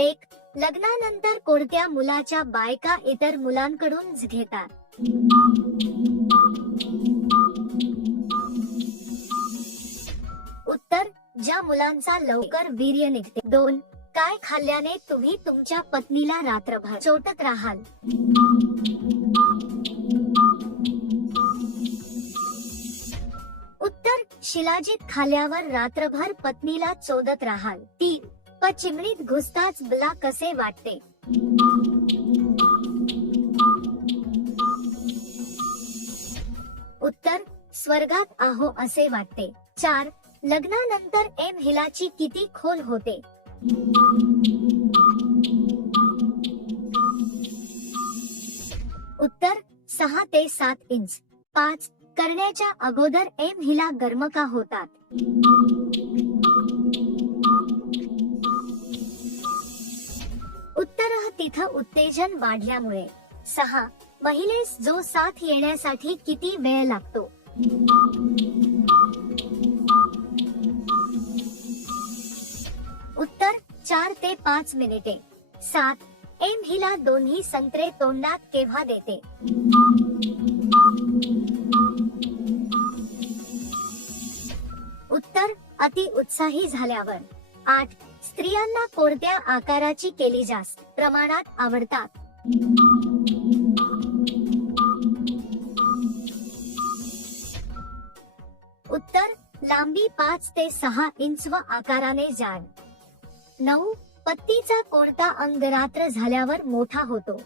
एक, लग्नानंतर कोणत्या मुलाच्या बायका इतर मुलांकडून घेतात? उत्तर, ज्या मुलांचा लवकर वीर्य निघते. 2, काय खाल्ल्याने तुम्ही तुमच्या पत्नीला रात्रभर चोटत राहाल? उत्तर, शिलाजीत खाल्ल्यावर रात्रभर पत्नीला चोदत राहाल. 3, चिमणीत घुसताच मला कसे वाटते? उत्तर, स्वर्गात आहो असे वाटते. 4, लग्नानंतर हिलाची किती खोल होते? उत्तर, 6 ते 7 इंच. 5, करण्याच्या अगोदर हिला गर्म का होतात? उत्तर, तिथं उत्तेजन वाढल्यामुळे. 6, महिलेस जो साथ येण्यासाठी किती वेळ लागतो? उत्तर, 4 ते 5 मिनिटे. 7, हिला दोन्ही संत्रे तोंडात केव्हा देते? उत्तर, अति उत्साही झाल्यावर. 8, स्त्रियांना कोणत्या आकाराची केली जास्त प्रमाणात आवडतात? उत्तर, लांबी 5 ते 6 इंच व आकाराने जाड. 9, पत्तीचा कोणता अंग रात्र झाल्यावर मोठा होतो?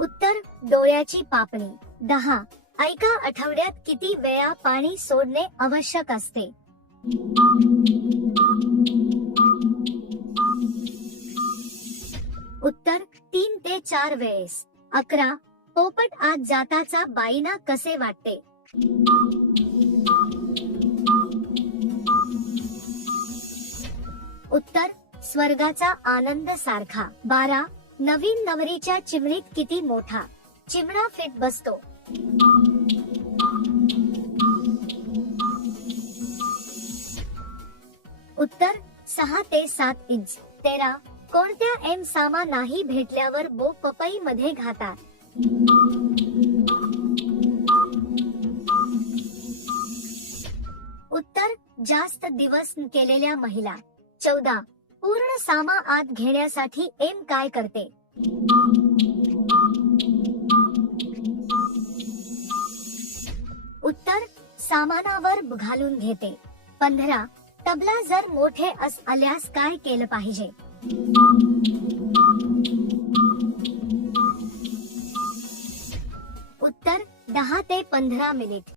उत्तर, डोळ्याची पापणी. 10, ऐका आठवड्यात किती वेळा पाणी सोडणे आवश्यक असते? उत्तर, 3 ते 4 वेळेस. 11, पोपट आत जाताचा बाईंना कसे वाटते? उत्तर, स्वर्गाचा आनंद सारखा. 12, नवीन नवरीच्या चिमणीत किती मोठा चिमणा फिट बसतो? उत्तर, 6 ते 7 इंच. 13, कोणत्या सामा नाही भेटल्यावर बो पपई मध्ये घातात? उत्तर, जास्त दिवस केलेल्या महिला. 14, पूर्ण सामा आत घेण्यासाठी काय करते? उत्तर, सामानावर घालून घेते. 15, तबला जर मोठे आल्यास काय केलं पाहिजे? उत्तर, 10 ते 15 मिनिट.